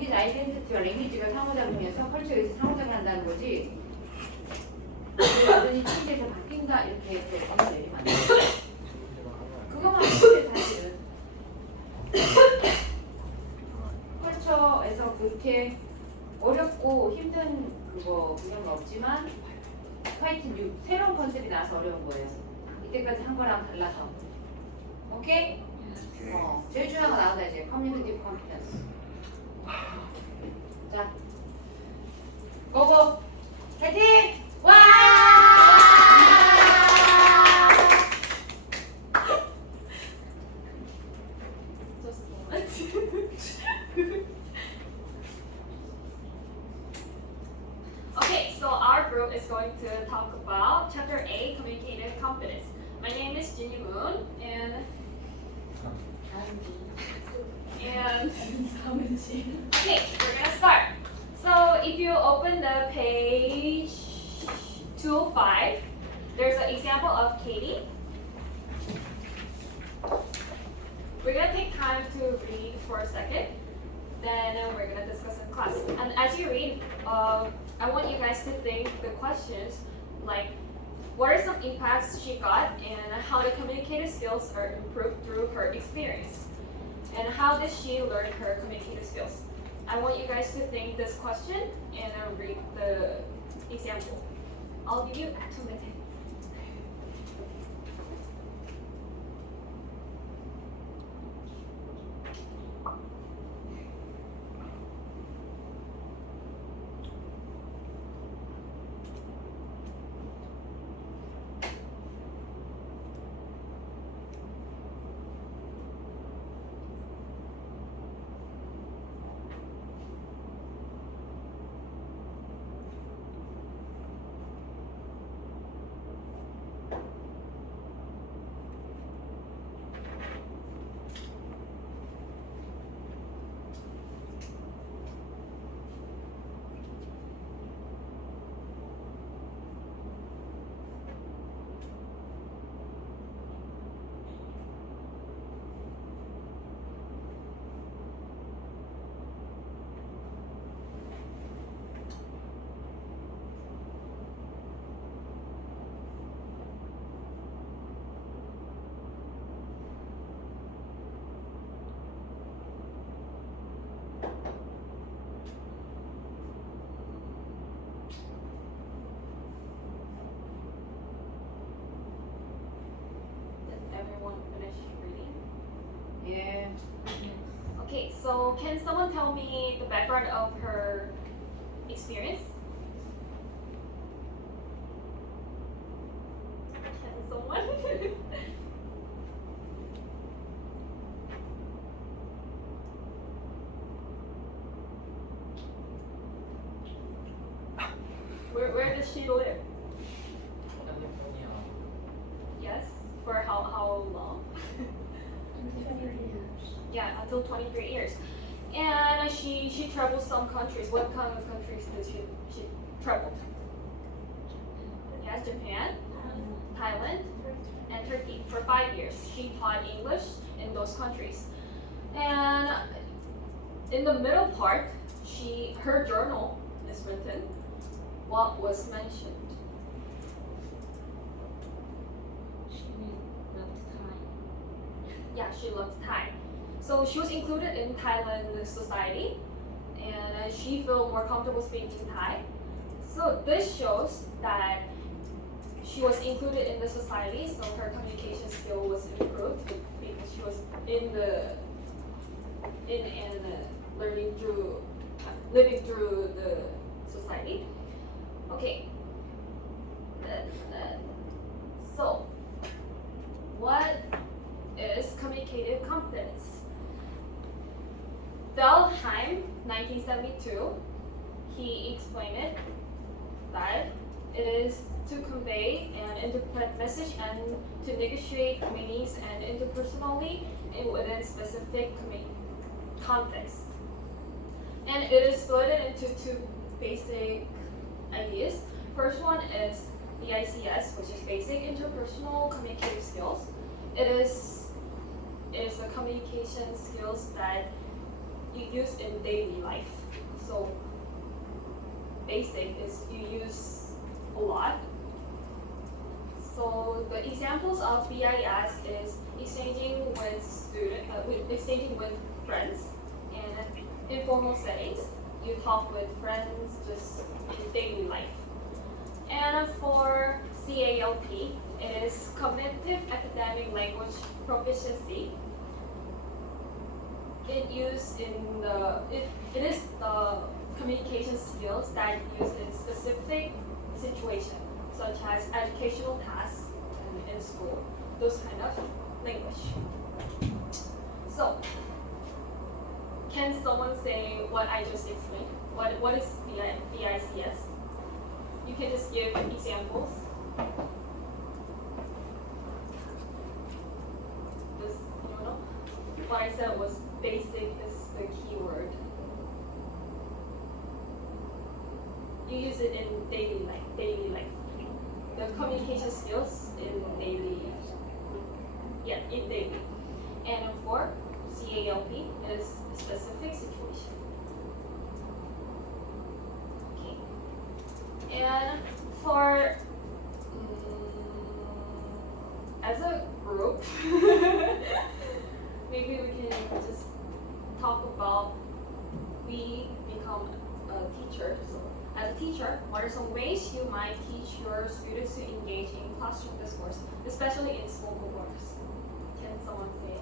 랭귀지 아이덴티티와 랭귀지가 상호작용해서 컬처에서 상호작용을 한다는 거지. 완전히 취지에서 바뀐다 이렇게 또 언어 내리면 안 돼. 그거만 하면 사실은 컬처에서 그렇게 어렵고 힘든 그거 분야는 없지만 화이트 뉴 새로운 컨셉이 나와서 어려운 거예요. 이때까지 한 거랑 달라서. 오케이? 제일 중요한 거 나온다 이제 커뮤니티브 컴피턴스. 자, 고고 파이팅! 와! Okay, so our group is going to talk about Chapter A, Communicative Competence. My name is Jinny Moon, and okay, we're gonna start. So if you open the page 205, there's an example of Katie. We're gonna take time to read for a second, then we're gonna discuss in class. And as you read, I want you guys to think the questions like what are some impacts she got and how the communicative skills are improved through her experience. And how did she learn her communicative skills? I want you guys to think this question and read the example. I'll give you 2 minutes. Everyone finish reading? 예. Okay, so can someone tell me the background of her experience? Can someone? Where does she live? Yes, for how long? 23 years. Yeah, until 23 years. And she traveled some countries. What kind of countries did she travel? Yes, Japan, Thailand, and Turkey for 5 years. She taught English in those countries. And in the middle part, her journal is written. What was mentioned? Yeah, she loves Thai. So she was included in Thailand society, and she felt more comfortable speaking Thai. So this shows that she was included in the society, so her communication skill was improved because she was living through the society. Okay. So, what is communicative competence? Delheim, 1972, he explained it that it is to convey and interpret message and to negotiate meanings and interpersonally within specific context. And it is split into two basic ideas. First one is the ICS, which is basic interpersonal communicative skills. It is the communication skills that you use in daily life. So basic is you use a lot. So the examples of BIS is exchanging exchanging with friends, and informal settings. You talk with friends just in daily life. And for CALP, it is cognitive academic language proficiency. It is the communication skills that are used in specific situations, such as educational tasks in school, those kind of language. So, can someone say what I just explained? What is BICS? You can just give examples. This, you know, what I said was basic is the key word. You use it in daily life. The communication skills in daily. And for CALP is specific situation. Okay. And for as a group, maybe we can just talk about we become a teacher. So as a teacher, what are some ways you might teach your students to engage in classroom discourse, especially in small groups? Can someone say it?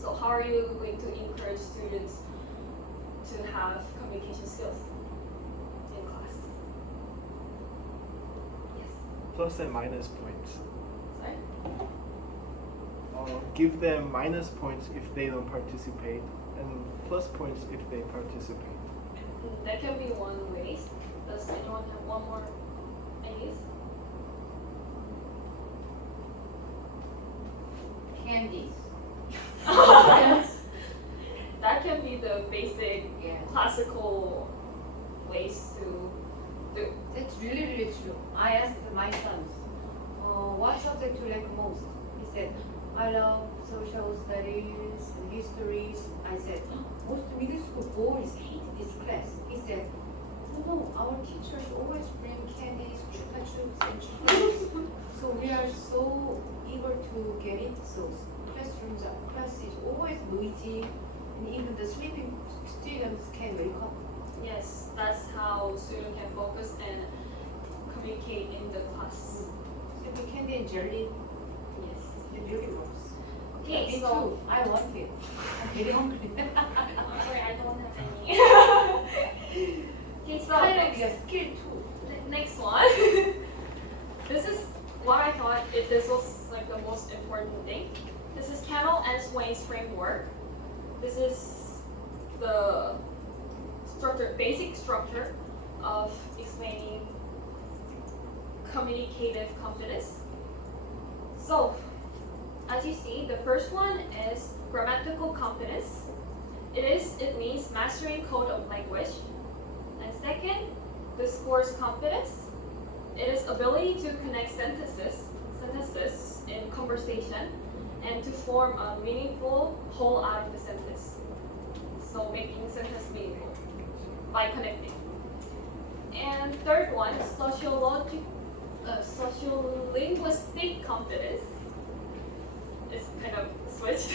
So how are you going to encourage students to have communication skills in class? Yes. Plus and minus points. Sorry? Give them minus points if they don't participate, and plus points if they participate. That can be one way. Does anyone have one more ideas? Candies. That can be the basic Yeah. classical ways to do. That's really, really true. I asked my sons, what subject you like most? He said, I love social studies and histories. I said, most middle school boys hate this class. He said, no, our teachers always bring candies, chupa chups, and chocolates. So we are so eager to get it. So class is always noisy, and even the sleeping students can wake up. Yes, that's how students can focus and communicate in the class. Sleeping candy and jelly, Yes. it really works. Okay, Me so too. I want it. I'm very hungry. sorry, I don't have any. Okay, so Kind of a skill too. next one. This is what I thought this was like the most important thing. This is Cannell and Swain's framework. This is the basic structure of explaining communicative confidence. So, as you see, the first one is grammatical competence. It means mastering code of language. And second, discourse competence. It is ability to connect sentences in conversation and to form a meaningful whole out of the sentence. So making sentence meaningful by connecting. And third one, sociolinguistic competence. It's kind of switched.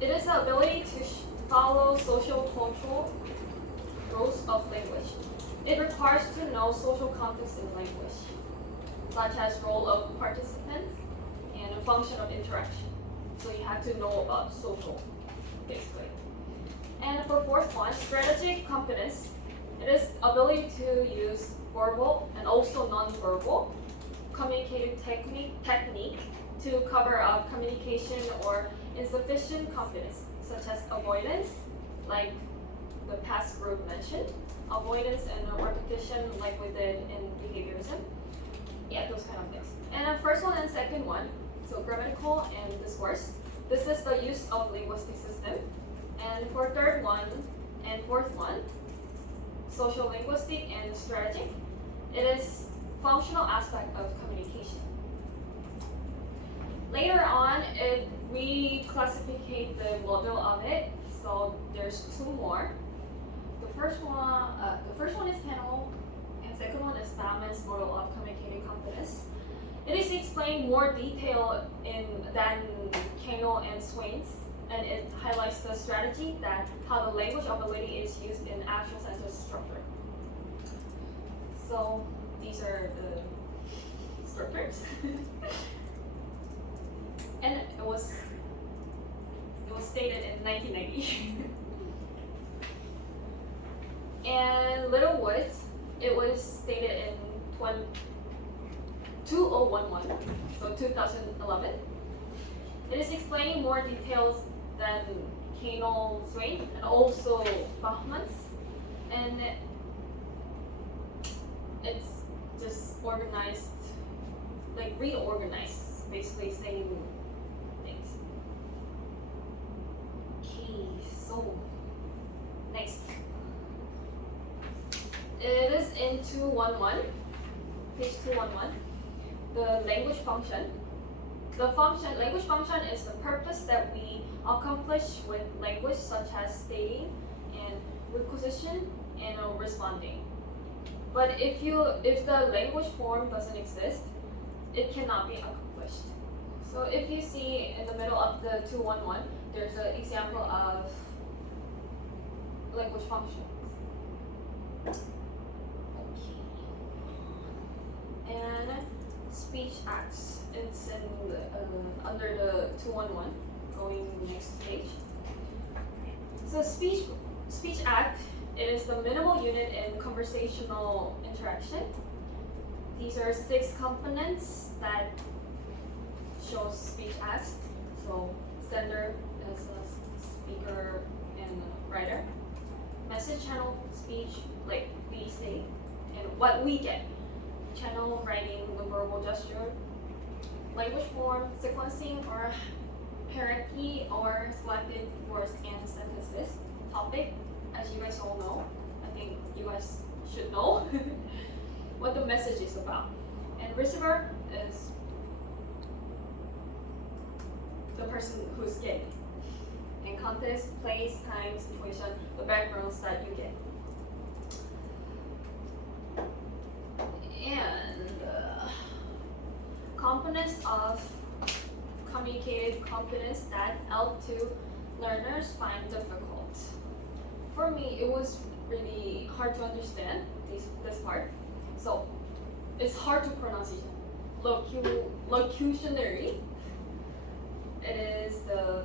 It is the ability to follow social cultural rules of language. It requires to know social context in language, such as role of participants and a function of interaction. So you have to know about social, basically. And for fourth one, strategic competence. It is ability to use verbal and also non-verbal communicative technique to cover up communication or insufficient competence, such as avoidance, like the past group mentioned, avoidance and repetition, like we did in behaviorism. Yeah, those kind of things. And then first one and second one, so grammatical and discourse. This is the use of linguistic system. And for third one and fourth one, social linguistic and strategic, it is functional aspect of communication. Later on, it reclassificate the model of it. So there's two more. The first one is Kennel, and second one is Bauman's model of communicative competence. It is explained more detail than Kennel and Swain's, and it highlights the strategy that how the language ability is used in actual sentence structure. So these are the structures. And it was stated in 1990. And Little Woods, it was stated in 2011, so 2011. It is explaining more details than Kano Swain and also Bachman's, and it's just organized, like reorganized, basically saying things. Okay, so next. It is in 211, page 211, the language function. The language function is the purpose that we accomplish with language, such as stating and requisition and responding. But if the language form doesn't exist, it cannot be accomplished. So if you see in the middle of the 211, there's an example of language functions. Okay. And speech acts. It's in under the 211. Going next page. So speech act. It is the minimal unit in conversational interaction. These are 6 components that show speech acts. So sender as a speaker and a writer. Message channel speech, like we say, and what we get. Channel writing, the verbal gesture. Language form, sequencing or hierarchy or selected words and sentences. Topic, as you guys all know, I think you guys should know what the message is about. And receiver is the person who's getting. And context, place, time, situation, the backgrounds that you get. And components of communicative competence that L2 learners find difficult. For me, it was really hard to understand this part. So it's hard to pronounce it. Locutionary. It is the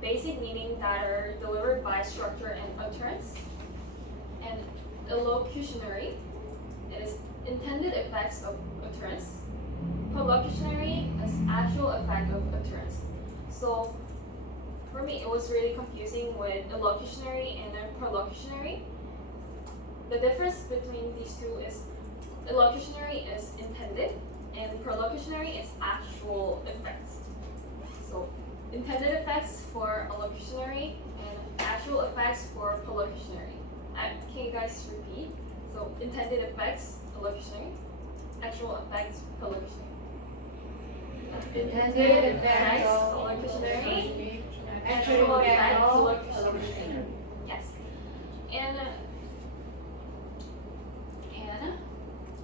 basic meaning that are delivered by structure and utterance. And illocutionary. It is intended effects of utterance. Perlocutionary is actual effect of utterance. So for me, it was really confusing with illocutionary and then perlocutionary. The difference between these two is illocutionary is intended and perlocutionary is actual effects. So intended effects for illocutionary and actual effects for perlocutionary. Can you guys repeat? So intended effects, illocutionary, actual effects, perlocutionary. Intended effects, illocutionary, actual effects, illocutionary. Yes. And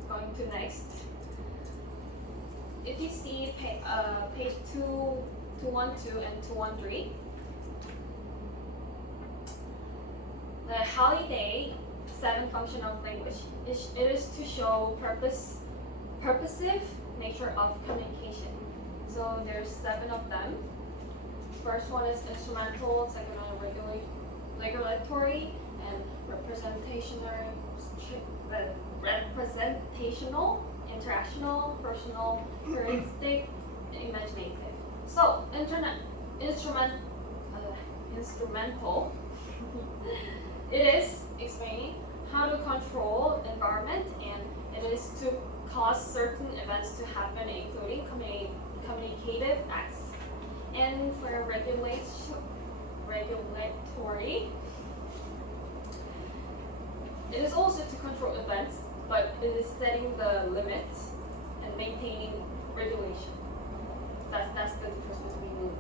going to next. If you see page 212 and 213, the holiday 7 function of language. It is to show purposive nature of communication. So there's 7 of them. First one is instrumental, second one regulatory, and representational, interactional, personal, heuristic, and imaginative. So instrumental. It is explaining how to control environment, and it is to cause certain events to happen, including communicative acts. And for regulatory, it is also to control events, but it is setting the limits and maintaining regulation. That's the difference between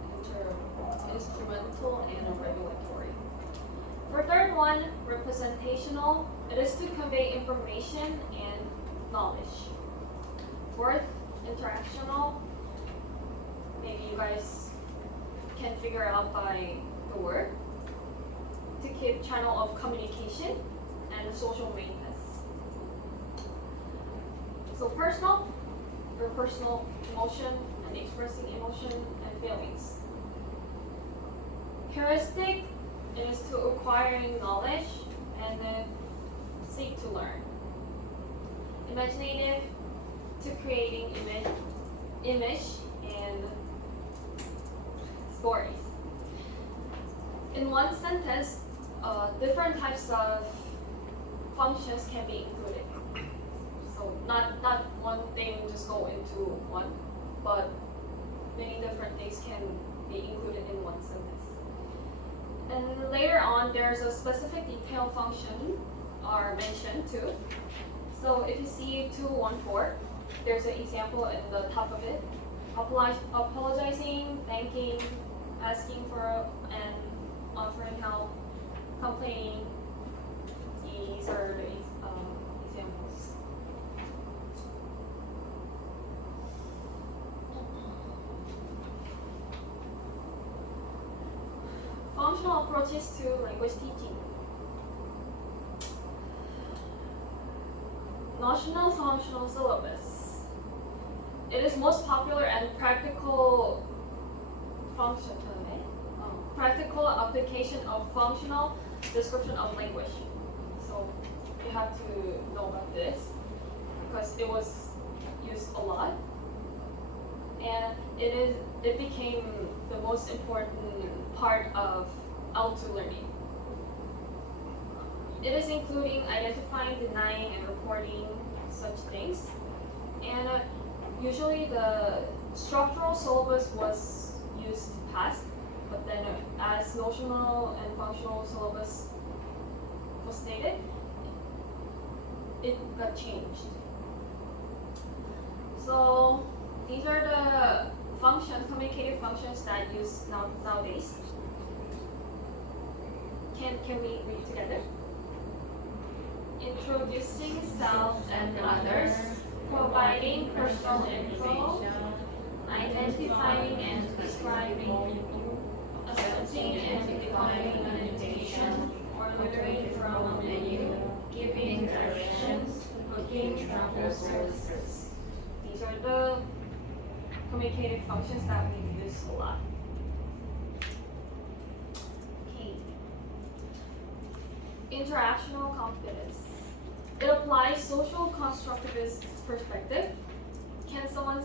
instrumental and regulatory. For third one, representational, it is to convey information and knowledge. Fourth, interactional, maybe you guys can figure out by the word, to keep channel of communication and social maintenance. So personal, your personal emotion and expressing emotion and feelings. Heuristic, it is to acquiring knowledge and then seek to learn. Imaginative, to creating image and stories. In one sentence, different types of functions can be included. So not one thing just go into one, but many different things can be included in one sentence. And later on, there's a specific detail function are mentioned too. So if you see 214, there's an example in the top of it. Apologizing, thanking, asking for and offering help, complaining. These are the examples. Functional approaches to language teaching. Notional functional syllabus. It is most popular and practical function. Practical application of functional description of language. So you have to know about this because it was used a lot, and it became the most important part of L2 learning. It is including identifying, denying, and reporting such things. And usually the structural syllabus was used past, but then as notional and functional syllabus was stated, it got changed. So these are the functions, communicative functions that use nowadays. Can we read together? Introducing self and others, providing personal info, identifying and describing, accepting and declining an invitation, ordering from a menu, giving directions, booking travel services. These are the communicative functions that we use a lot. Okay. Interactional competence. It applies social constructivist perspective. Can someone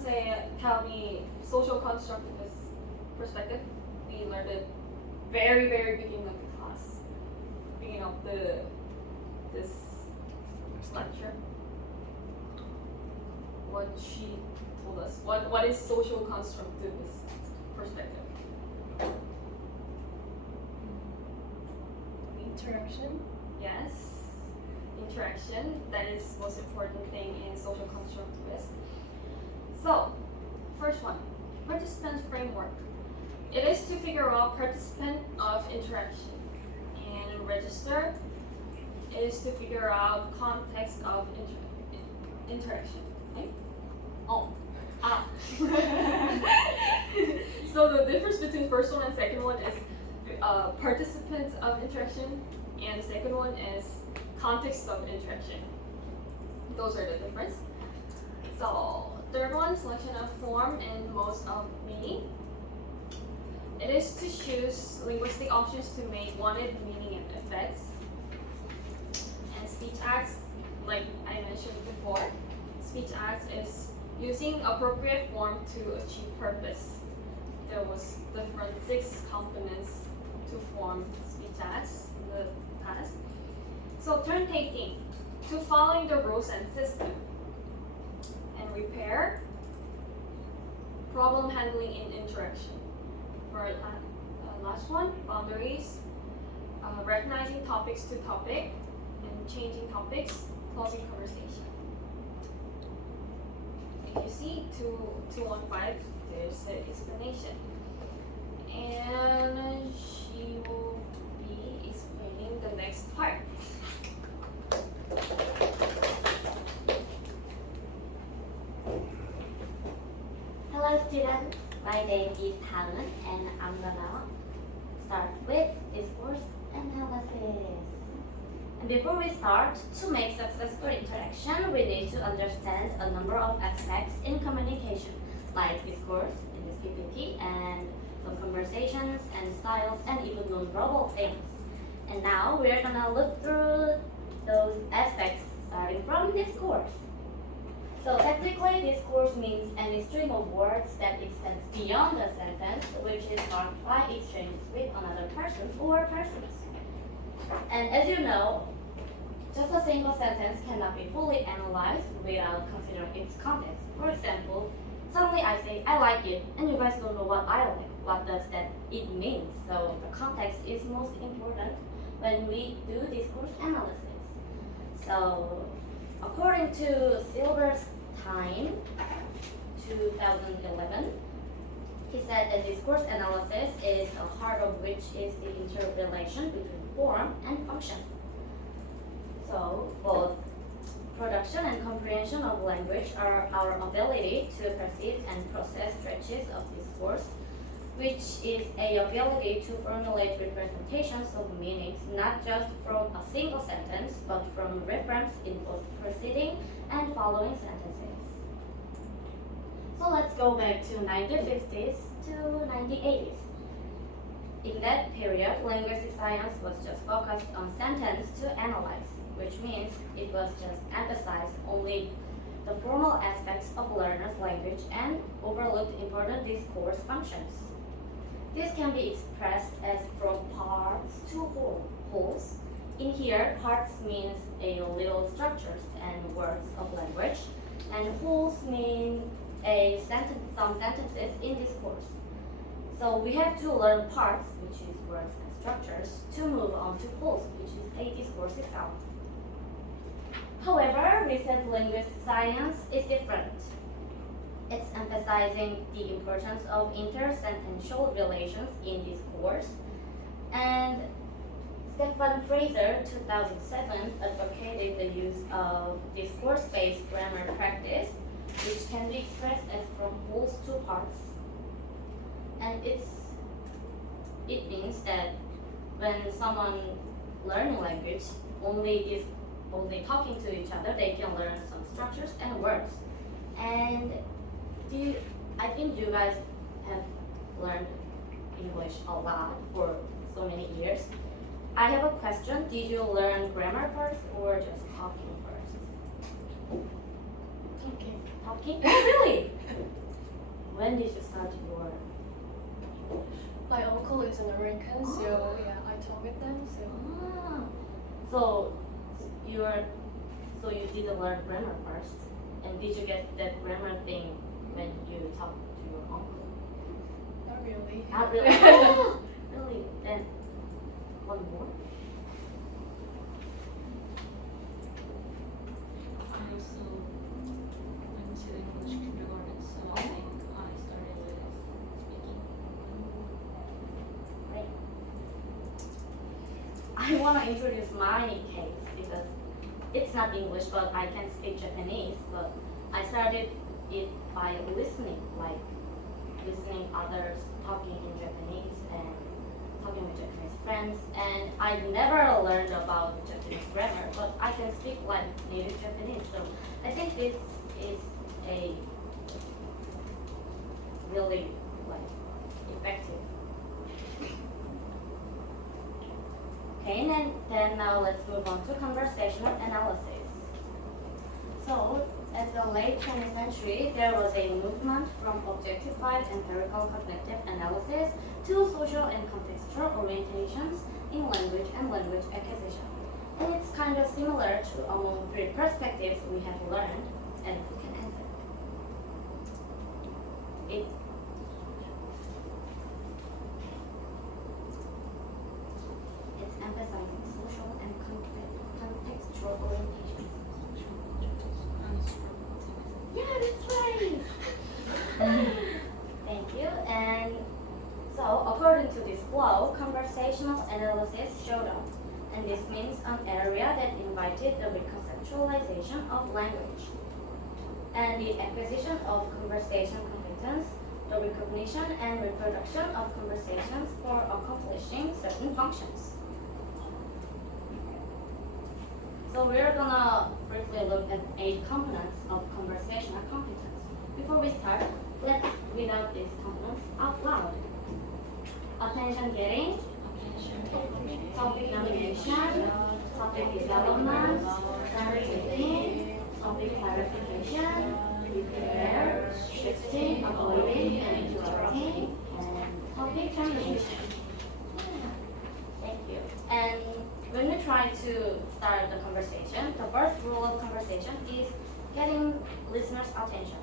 tell me social constructivist perspective? We learned it very beginning of the class, beginning of this lecture. What she told us. What is social constructivist perspective? Interaction. Yes. Interaction, that is most important thing in social constructivist. So, first one, participant framework. It is to figure out participant of interaction. And register is to figure out context of interaction. Okay? So the difference between first one and second one is participants of interaction, and the second one is context of interaction. Those are the difference. So third one, selection of form and modes of meaning. It is to choose linguistic options to make wanted meaning and effects. And speech acts, like I mentioned before, speech acts is using appropriate form to achieve purpose. There was different 6 components to form speech acts in the past. So turn taking, to following the rules and system. And repair, problem handling in interaction. For last one, boundaries, recognizing topics to topic and changing topics, closing conversation. If you see 215 to this explanation. And she will be explaining the next part. Hello students, my name is Hannah and I'm gonna start with discourse analysis. And before we start, to make successful interaction, we need to understand a number of aspects in communication, like discourse in this PPT, and some conversations and styles, and even non-verbal things. And now we're gonna look through those aspects starting from discourse. So technically, discourse means any stream of words that extends beyond a sentence, which is marked by exchanges with another person or persons. And as you know, just a single sentence cannot be fully analyzed without considering its context. For example, suddenly I say, I like it, and you guys don't know what I like. What does that it mean? So the context is most important when we do discourse analysis. So according to Silverstein, 2011, he said that discourse analysis is the heart of which is the interrelation between form and function. So both production and comprehension of language are our ability to perceive and process stretches of discourse, which is a ability to formulate representations of meanings not just from a single sentence, but from reference in both preceding and following sentences. So let's go back to 1950s to 1980s. In that period, linguistic science was just focused on sentence to analyze, which means it was just emphasized only the formal aspects of learners' language and overlooked important discourse functions. This can be expressed as from parts to wholes. In here, parts means a little structures and words of language, and wholes mean some sentences in discourse. So we have to learn parts, which is words and structures, to move on to wholes, which is a discourse itself. However, recent linguistic science is different. It's emphasizing the importance of intersentential relations in discourse. And Stefan Fraser, 2007, advocated the use of discourse-based grammar practice, which can be expressed as from wholes to parts. And it means that when someone learning language only talking to each other, they can learn some structures and words. And I think you guys have learned English a lot for so many years. I have a question. Did you learn grammar first or just talking first? Talking? Oh, really? When did you start your English? My uncle is an American, so yeah, I talk with them. So you didn't learn grammar first, and did you get that grammar thing when you talked to your uncle? Not really. Not really. Oh, really? Then one more. I also went to English kindergarten, so I think I started with speaking. Great. I want to introduce my case because it's not English, but I can speak Japanese. But I started it by listening, like listening others talking in Japanese and talking with Japanese friends. And I never learned about Japanese grammar, but I can speak like native Japanese. So I think this is a really effective. Okay, and then now let's move on to conversational analysis. So, at the late 20th century, there was a movement from objectified empirical cognitive analysis to social and contextual orientations in language and language acquisition. And it's kind of similar to among three perspectives we have learned, and who can answer? It's emphasizing social and contextual orientations. Yeah, that's right. conversational analysis showed up, and this means an area that invited the reconceptualization of language and the acquisition of conversation competence, the recognition and reproduction of conversations for accomplishing certain functions. So we're gonna briefly look at 8 components of conversational competence. Before we start, let's read out these components out loud. Attention getting, topic nomination, topic development, clarification, topic clarification, repair, shifting, avoiding, and interrupting, and topic termination. Thank you. And when we try to start the conversation, the first rule of conversation is getting listeners' attention.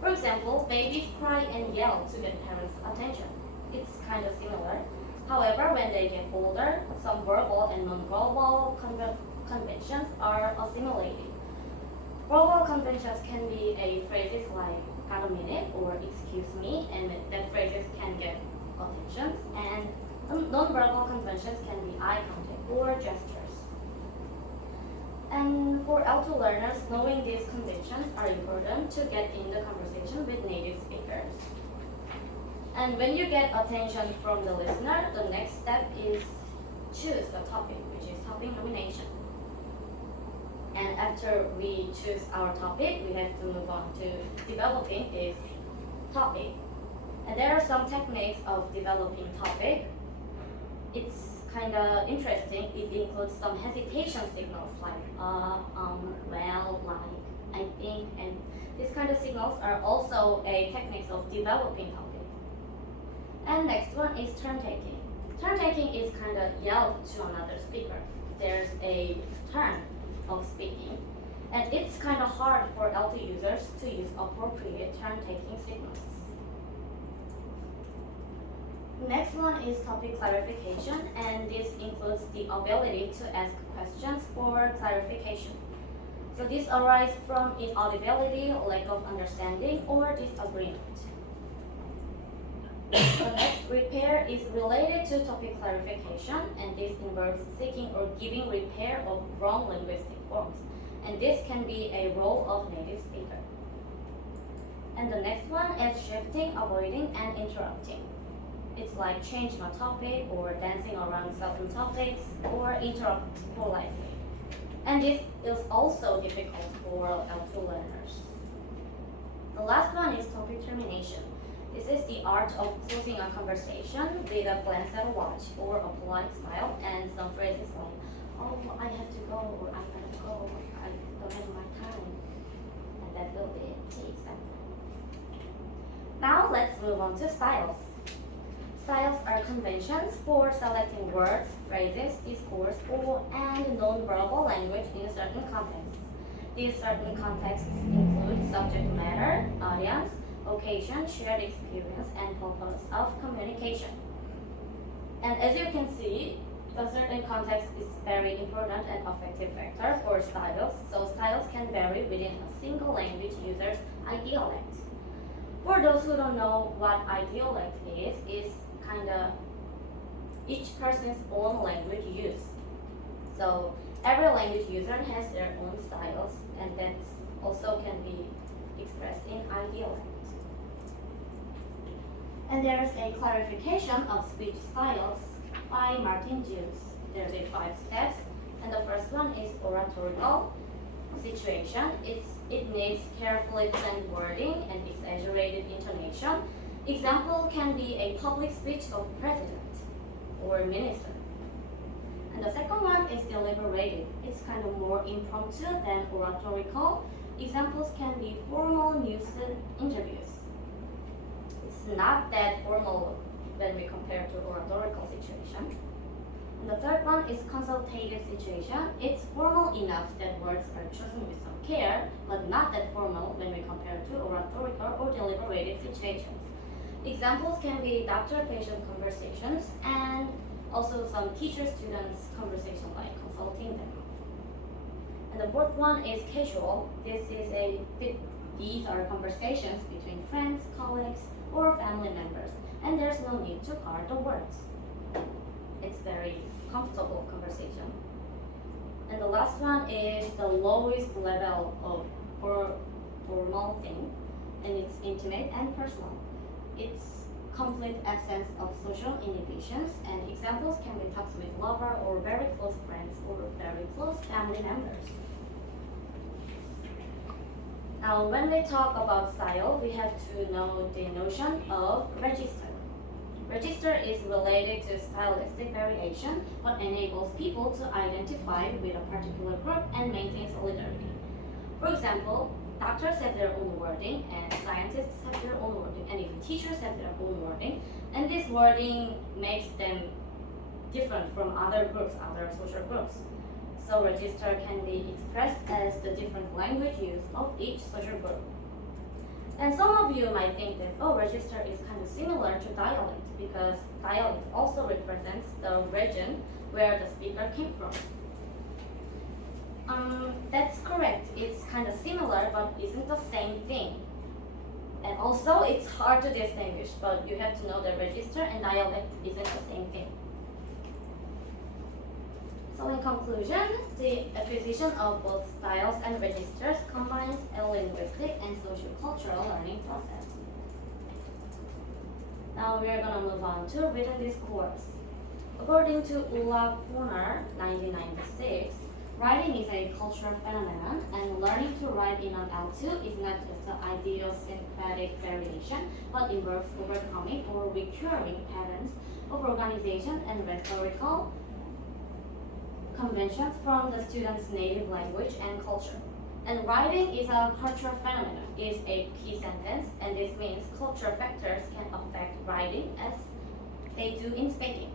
For example, babies cry and yell to get parents' attention. It's kind of similar. However, when they get older, some verbal and non-verbal conventions are assimilated. Verbal conventions can be phrases like "got a minute" or "excuse me," and that phrases can get attention. And non-verbal conventions can be eye contact or gestures. And for L2 learners, knowing these conventions are important to get in the conversation with native speakers. And when you get attention from the listener, the next step is choose the topic, which is topic nomination. And after we choose our topic, we have to move on to developing this topic. And there are some techniques of developing topic. It's kind of interesting. It includes some hesitation signals like well, like, I think, and these kind of signals are also a techniques of developing topic. And next one is turn taking. Turn taking is kind of yelled to another speaker. There's a turn of speaking, and it's kind of hard for L2 users to use appropriate turn taking signals. Next one is topic clarification, and this includes the ability to ask questions for clarification. So this arises from inaudibility, lack of understanding, or disagreement. The next repair is related to topic clarification, and this involves seeking or giving repair of wrong linguistic forms, and this can be a role of native speaker. And the next one is shifting, avoiding, and interrupting. It's like changing a topic or dancing around certain topics or interrupt politely. And this is also difficult for L2 learners. The last one is topic termination. This is the art of closing a conversation with a glance at a watch or a polite smile and some phrases like, oh, I have to go, or I gotta go, or I don't have my time. And that will be the example. Now let's move on to styles. Styles are conventions for selecting words, phrases, discourse, and non-verbal language in certain contexts. These certain contexts include subject matter, audience, occasion, shared experience, and purpose of communication. And as you can see, a certain context is very important and effective factor for styles, so styles can vary within a single language user's ideolect. For those who don't know what ideolect is kind of each person's own language use. So every language user has their own styles, and that also can be expressed in ideolect. And there's a clarification of speech styles by Martin Juice. There's 5 steps, and the first one is oratorical situation. It needs carefully planned wording and exaggerated intonation. Example can be a public speech of president or minister. And the second one is deliberative. It's kind of more impromptu than oratorical. Examples can be formal news interviews. It's not that formal when we compare to oratorical situation. And the third one is consultative situation. It's formal enough that words are chosen with some care, but not that formal when we compare to oratorical or deliberative situations. Examples can be doctor-patient conversations and also some teacher-students conversation like consulting them. And the fourth one is casual. These are conversations between friends, colleagues, or family members, and there's no need to guard the words. comfortable conversation. And the last one is the lowest level of formal thing, and it's intimate and personal. It's complete absence of social inhibitions, and examples can be talks with lover or very close friends or very close family members. Now, when we talk about style, we have to know the notion of register. Register is related to stylistic variation, but enables people to identify with a particular group and maintain solidarity. For example, doctors have their own wording, and scientists have their own wording, and even teachers have their own wording, and this wording makes them different from other groups, other social groups. So register can be expressed as the different language use of each social group. And some of you might think that, oh, register is kind of similar to dialect, because dialect also represents the region where the speaker came from. That's correct. It's kind of similar, but isn't the same thing. And also, it's hard to distinguish, but you have to know that register and dialect isn't the same thing. So in conclusion, the acquisition of both styles and registers combines a linguistic and sociocultural learning process. Now we are going to move on to written discourse. According to Ulla Corner, 1996, writing is a cultural phenomenon, and learning to write in an L2 is not just an idiosyncratic variation, but involves overcoming or recurring patterns of organization and rhetorical conventions from the student's native language and culture. And writing is a cultural phenomenon is a key sentence, and this means cultural factors can affect writing as they do in speaking.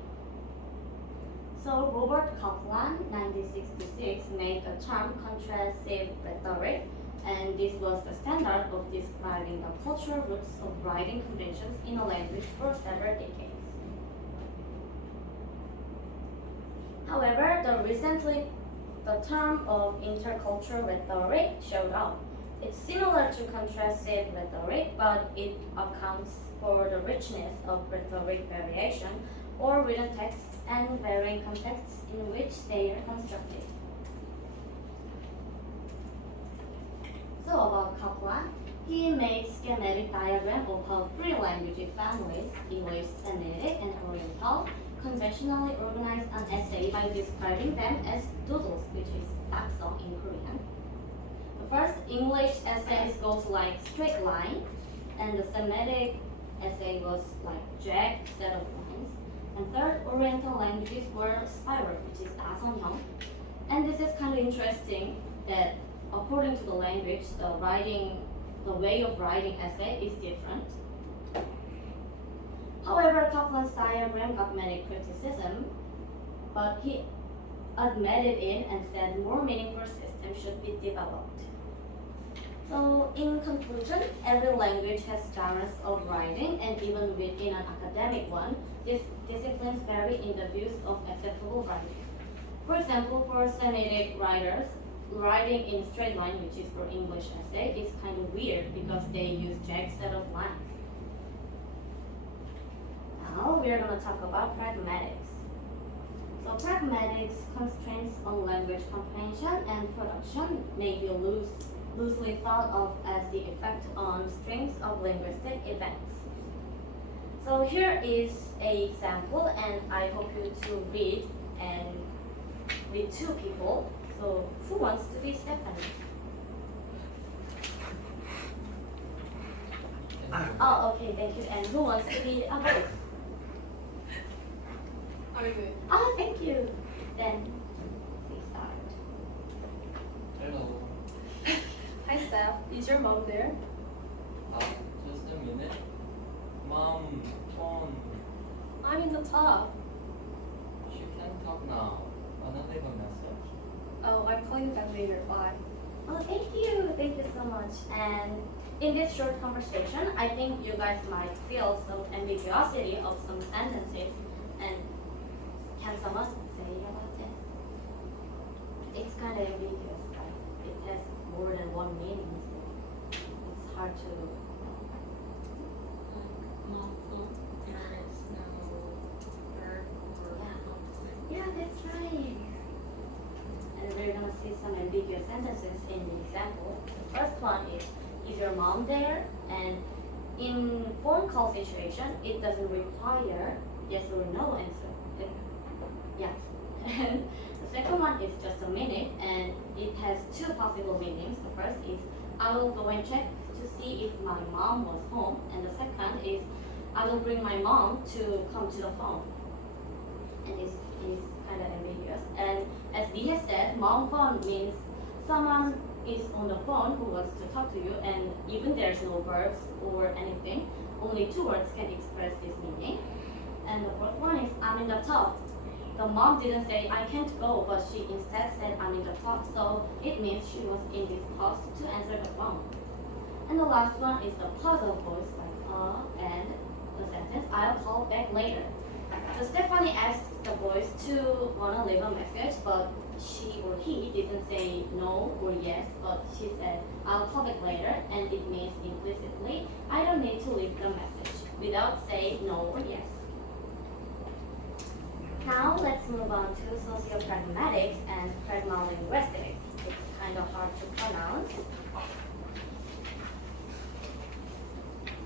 So Robert Kaplan, 1966, made the term contrastive rhetoric, and this was the standard of describing the cultural roots of writing conventions in a language for several decades. However, the term of intercultural rhetoric showed up. It's similar to contrastive rhetoric, but it accounts for the richness of rhetoric variation or written texts and varying contexts in which they are constructed. So about Kaplan, he made schematic diagram of how three language families, English, Semitic, and Oriental, conventionally organize an essay by describing them as doodles, which is dakso in Korean. The first English essay goes like straight line, and the Semitic essay was like jagged set of lines. And third, Oriental languages were spiral, which is daseonhyung. And this is kind of interesting that according to the language, the way of writing essay is different. However, Kaplan's diagram got many criticism, but he admitted it and said more meaningful systems should be developed. So, in conclusion, every language has genres of writing, and even within an academic one, these disciplines vary in the views of acceptable writing. For example, for Semitic writers, writing in straight line, which is for English essay, is kind of weird because they use jagged set of lines. Now we are going to talk about pragmatics. So pragmatics constraints on language comprehension and production may be loosely thought of as the effect on strings of linguistic events. So here is an example, and I hope you to read and with two people. So who wants to be Stephanie? Oh, okay, thank you. And who wants to be Abel? I'm good. Oh, thank you. Then we start. Hello. Hi, Steph. Is your mom there? Just a minute. Mom, phone. I'm in the top. She can't talk now. Wanna leave a message? Oh, I'll call you back later. Bye. Oh, thank you. Thank you so much. And in this short conversation, I think you guys might feel some ambiguity of some sentences. And can someone say about this? It's kind of ambiguous, right? It has more than one meaning, so it's hard to Multiple, there is no verb or Yeah. Yeah, that's right. And we're gonna see some ambiguous sentences in the example. The first one is your mom there? And in phone call situation, it doesn't require yes or no answer. Yeah. And the second one is just a minute, and it has two possible meanings. The first is I will go and check to see if my mom was home, and the second is I will bring my mom to come to the phone. And it's kind of ambiguous. And as Lee has said, mom phone means someone is on the phone who wants to talk to you, and even there's no verbs or anything, only two words can express this meaning. And the fourth one is I'm in the tub. The mom didn't say I can't go, but she instead said I'm in the tub, so it means she was in this house to answer the phone. And the last one is the puzzle voice, like and the sentence I'll call back later. So Stephanie asked the boys to wanna leave a message, but she or he didn't say no or yes, but she said I'll call back later, and it means implicitly I don't need to leave the message without saying no or yes. Now let's move on to sociopragmatics and pragmalinguistics. It's kind of hard to pronounce.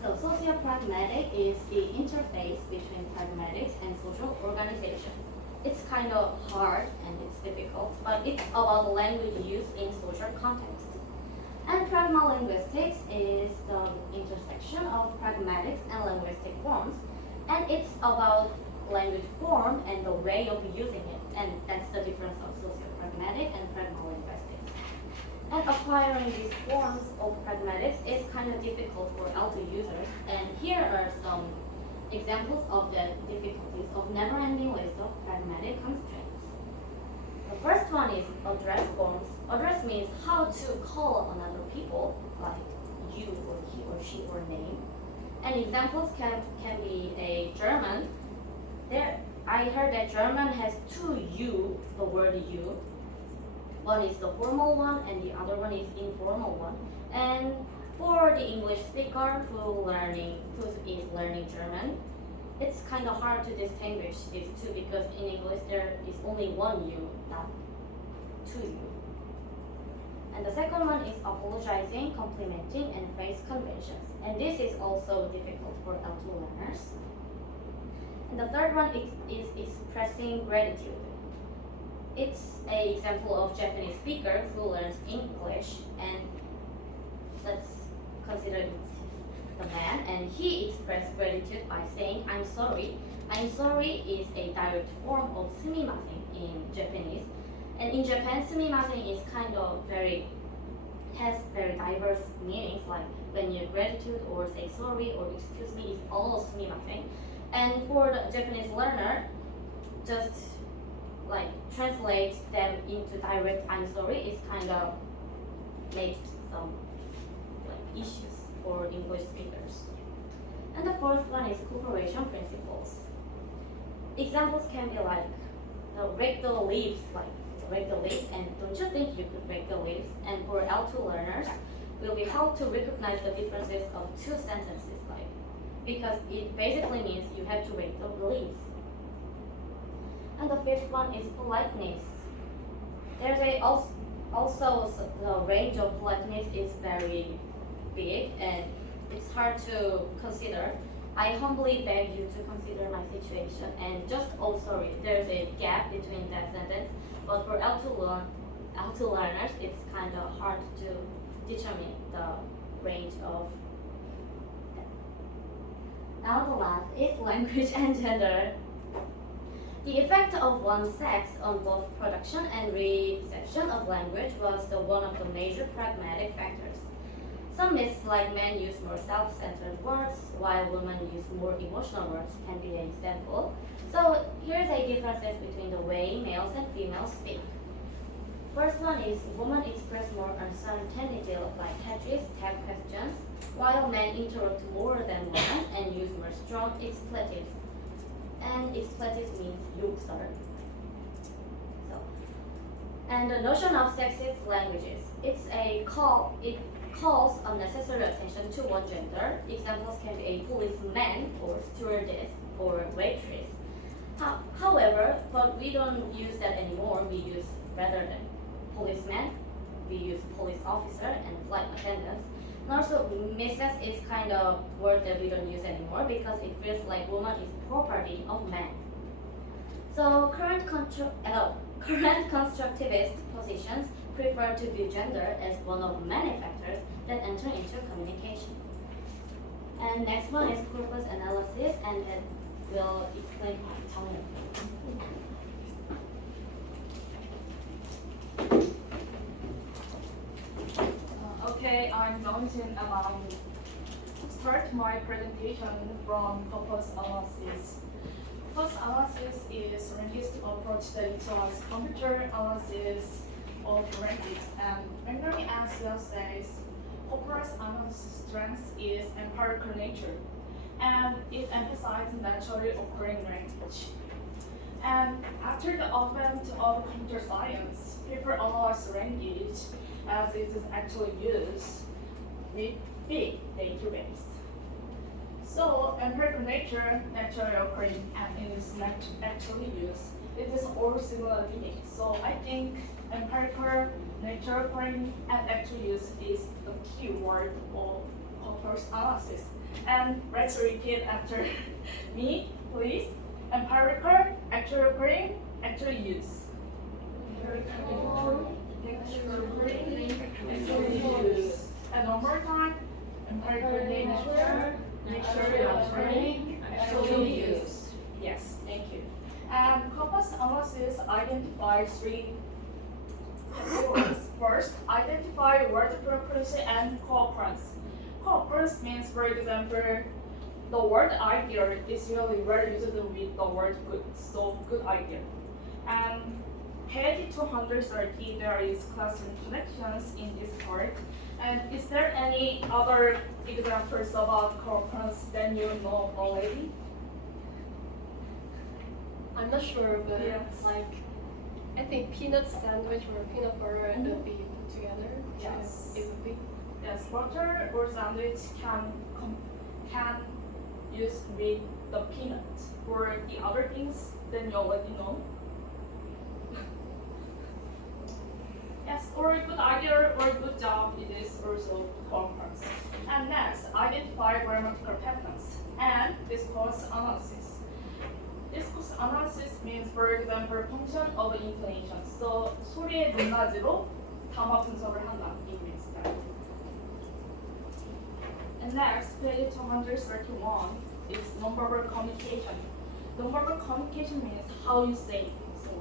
So sociopragmatic is the interface between pragmatics and social organization. It's kind of hard and it's difficult, but it's about language use in social context. And pragmalinguistics is the intersection of pragmatics and linguistic forms, and it's about language form and the way of using it, and that's the difference of sociopragmatic and pragmalinguistics. And acquiring these forms of pragmatics is kind of difficult for Alto users, and here are some examples of the difficulties of never-ending list of pragmatic constraints. The first one is address forms. Address means how to call another people, like you or he or she or name. And examples can be a German. I heard that German has two you, the word you. One is the formal one and the other one is informal one. And for the English speaker who is learning German, it's kind of hard to distinguish these two because in English there is only one you, not two you. And the second one is apologizing, complimenting, and phrase conventions. And this is also difficult for L2 learners. And the third one is expressing gratitude. It's an example of Japanese speaker who learns English, and let's consider the man, and he expressed gratitude by saying I'm sorry. I'm sorry is a direct form of sumimasen in Japanese, and in Japan sumimasen is kind of has very diverse meanings, like when you gratitude or say sorry or excuse me is all sumimasen. And for the Japanese learner, just like translate them into direct I'm sorry is kind of make some like issues for English speakers. And the fourth one is cooperation principles. Examples can be like rake the leaves, and don't you think you could rake the leaves? And for L2 learners, will be how to recognize the differences of two sentences, because it basically means you have to rake the leaves. And the fifth one is politeness. There's also the range of politeness is very big and it's hard to consider. I humbly beg you to consider my situation and just, oh sorry, there's a gap between that sentence. But for L2 learners, it's kind of hard to determine the range of. Now the last is language and gender. The effect of one's sex on both production and reception of language was one of the major pragmatic factors. Some myths like men use more self-centered words, while women use more emotional words can be an example. So here's a differences between the way males and females speak. First one is women express more uncertainty like hedges, tag questions, while men interrupt more than women and use more strong expletives. And expletives means 욕설. And the notion of sexist languages. It calls unnecessary attention to one gender. Examples can be a policeman or stewardess or waitress. However, but we don't use that anymore. We use rather than policeman, we use police officer and flight attendants. And also, Mrs. is kind of word that we don't use anymore because it feels like woman is property of man. So current constructivist positions prefer to view gender as one of many factors that enter into communication. And next one is corpus analysis, and that will explain by Tony. Okay, I'm going to start my presentation from corpus analysis. Corpus analysis is a linguistic approach that utilizes computer analysis of language, and Bengali answer says corpus analysis strength is empirical nature, and it emphasizes naturally occurring language. And after the advent of computer science, people analyze language as it is actually used with big database. So empirical nature, naturally occurring, and it is actually used. It is all similar meaning. So I think empirical, nature occurring, and actual use is the key word of corpus analysis. And let's repeat after me, please. Empirical, actual occurring, actual use. Empirical, actual occurring, actual use. And one more time. Empirical nature, nature occurring, actual use. Yes, thank you. And corpus analysis identifies three categories. First, identify word frequency and co-occurrence. Co-occurrence means, for example, the word idea is usually very used with the word good, so good idea. And page 230, there is classroom connections in this part. And is there any other examples about co-occurrence than you know already? I'm not sure, but Yes. like I think peanut sandwich or peanut butter would be put together. Yes. So it would be. Yes, butter or sandwich can use with the peanut or the other things, then you already know. Yes, or a good idea or a good job, it is also co-occurrence. And next, identify grammatical patterns and discourse analysis. Discourse analysis means, for example, function of intonation. So 소리의 높낮이로 담화 분석을 한다. It means that. And next, page 231 is nonverbal communication. Nonverbal communication means how you say it. So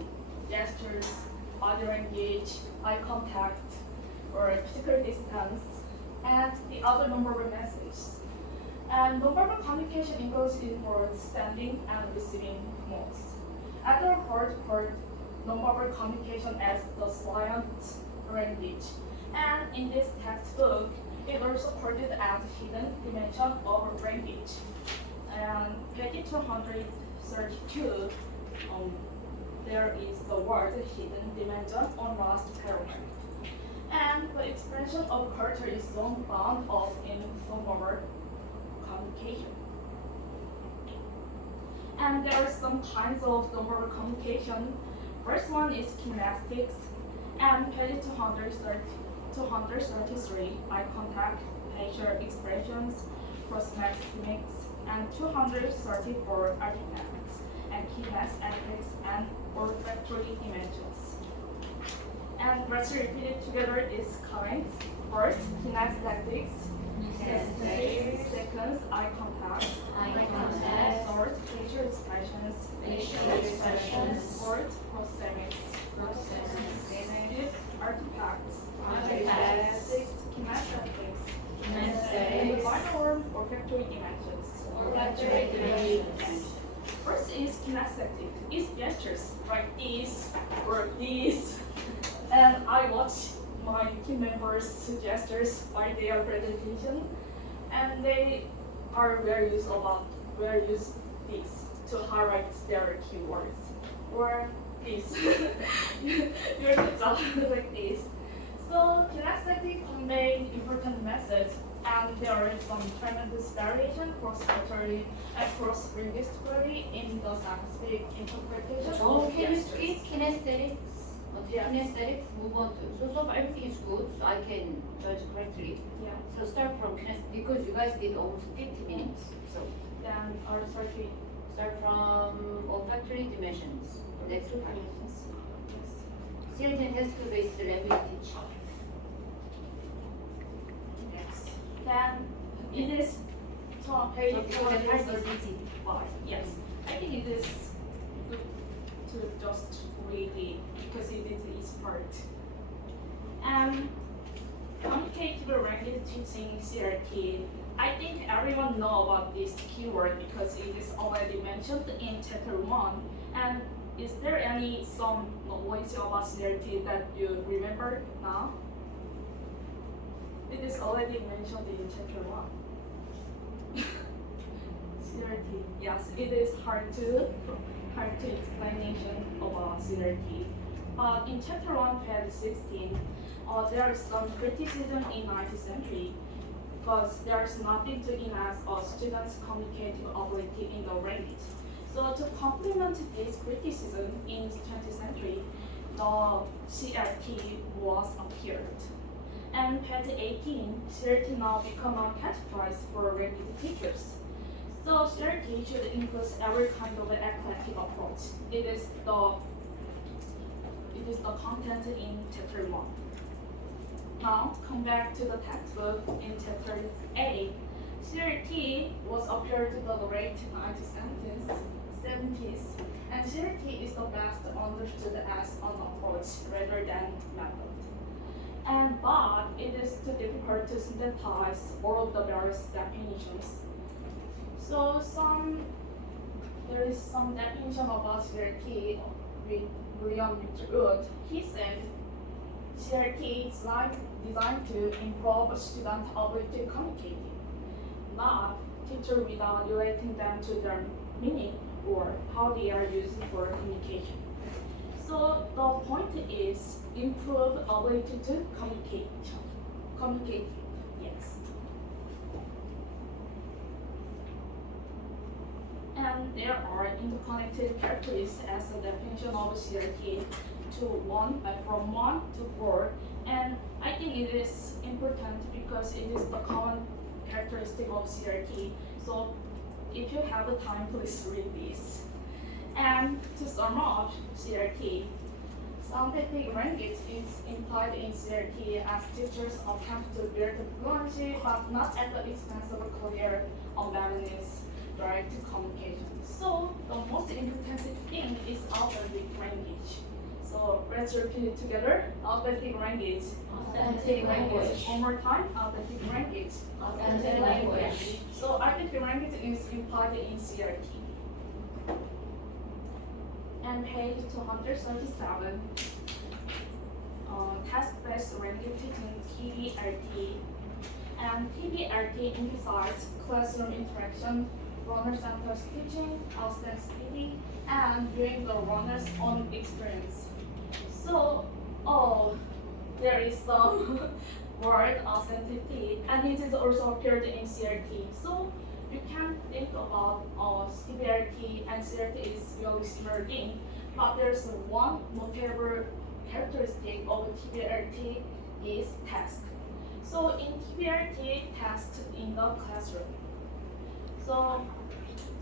gestures, body language, eye contact, or physical distance, and the other nonverbal messages. And nonverbal communication includes in words sending and receiving modes. Other part called nonverbal communication as the silent language. And in this textbook, it also called it as hidden dimension of language. And page 232, there is the word hidden dimension on last paragraph. And the expression of culture is long bound up in nonverbal communication. And there are some kinds of nonverbal communication. First one is kinesics, and page 233, eye contact, facial expressions, prosthetics, and 234 artifacts, and kinesthetics, and olfactory images. And let's repeat it together is kinds. First, kinesthetics. Second, eye contact. Third, facial expressions. Fourth, prosthetics. Fifth, artifacts. Sixth, kinesthetics. And the final one, olfactory images. First is kinesthetic. It's gestures like this or this. And I watch my team members' gestures while they are presentation, and they are very use this to highlight their keywords or this. Your job like this. So kinesthetic convey important messages and there is some tremendous variation cross-culturally and cross-linguistically in the scientific interpretation Oh, of can you gestures. speak kinesthetics? Yes. Kinesthetics, move on to. So everything is good, so I can judge correctly. Yeah. So start from kinesthetics, because you guys did almost 50 minutes. So Then our circuit. start from olfactory dimensions. Next part. Certain test-based language teach. Yes. Then it is so page So because the part is easy. 5. Yes. I think it is good to just read it because it is each part. And communicative language teaching CRT. I think everyone know about this keyword because it is already mentioned in chapter 1. And is there some knowledge about CRT that you remember now? It is already mentioned in chapter 1. CRT. Yes, it is hard to explanation about CRT. But in chapter 1, page 16, there is some criticism in 19th century because there is nothing to enhance a student's communicative ability in the language. So to complement this criticism in 20th century, the CRT was appeared. And page 18, CRT now become a catchphrase for language teachers. So CRT should include every kind of eclectic approach. It is the content in chapter 1. Now come back to the textbook in chapter 8. CRT was appeared in the late 1970s, and CRT is the best understood as an approach rather than method. But it is too difficult to synthesize all of the various definitions. So there is some definition about CRT with William Wood. He said CRT is designed to improve student ability to communicate, not teacher without relating them to their meaning or how they are used for communication. So the point is improve ability to communicate. Yes. And there are interconnected characteristics as a definition of CRT from 1 to 4. And I think it is important because it is the common characteristic of CRT. So if you have the time, please read this. And to sum up CRT, synthetic language is implied in CRT as teachers attempt to build fluency, but not at the expense of clear awareness, direct communication. So the most important thing is alphabetic language. So let's repeat it together. Alphabetic language. Authentic language. One more time. Alphabetic language. Authentic language. So alphabetic language is implied in CRT. And page 237, task-based language teaching TBRT. And TBRT emphasizes classroom interaction, learner-centered teaching, authenticity, and viewing the learner's own experience. So, there is some word authenticity, and it is also appeared in CRT. So you can think about TBRT and CRT is really similar thing, but there's one notable characteristic of TBRT is task. So in TBRT, tasks in the classroom. So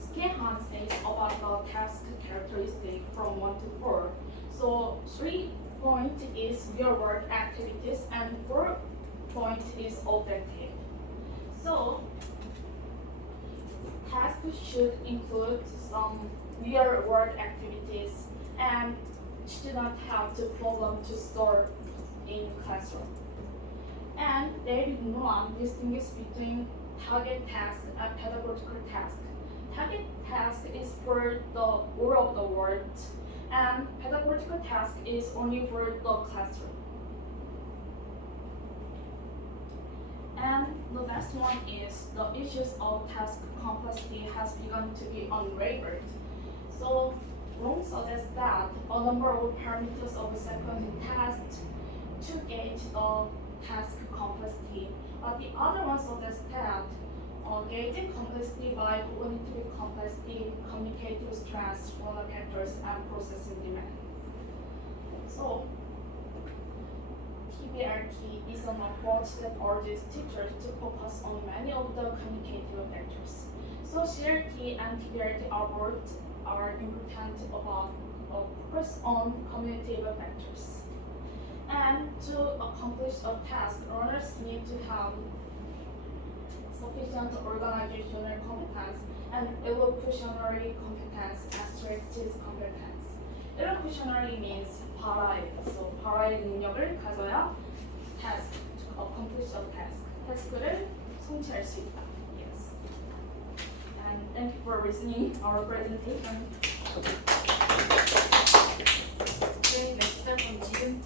Skehan says about the task characteristic from 1 to 4. So 3 point is real world activities and 4 point is objective. So tasks should include some real world activities and students have the problem to solve in classroom. And David Noam distinguishes between target task and pedagogical task. Target task is for the all of the world, and pedagogical task is only for the classroom. And the next one is the issues of task complexity has begun to be unraveled. So Rome suggests that a number of parameters of a sequencing test to gauge the task complexity But the other one suggests that gauging complexity by cognitive complexity, communicative stress, motor factors, and processing demand. So, TBRT is an approach that urges teachers to focus on many of the communicative factors. So, CRT and TBRT approach are important about focus on communicative factors. And to accomplish a task, learners need to have sufficient organizational competence and elocutionary competence and strategic competence. Elocutionary means 발화예요. So 발화의 능력을 가져야 task, to accomplish a task. task를 성취할 수 있다. Yes. And thank you for listening our presentation. 네, 렉스터 그럼 지금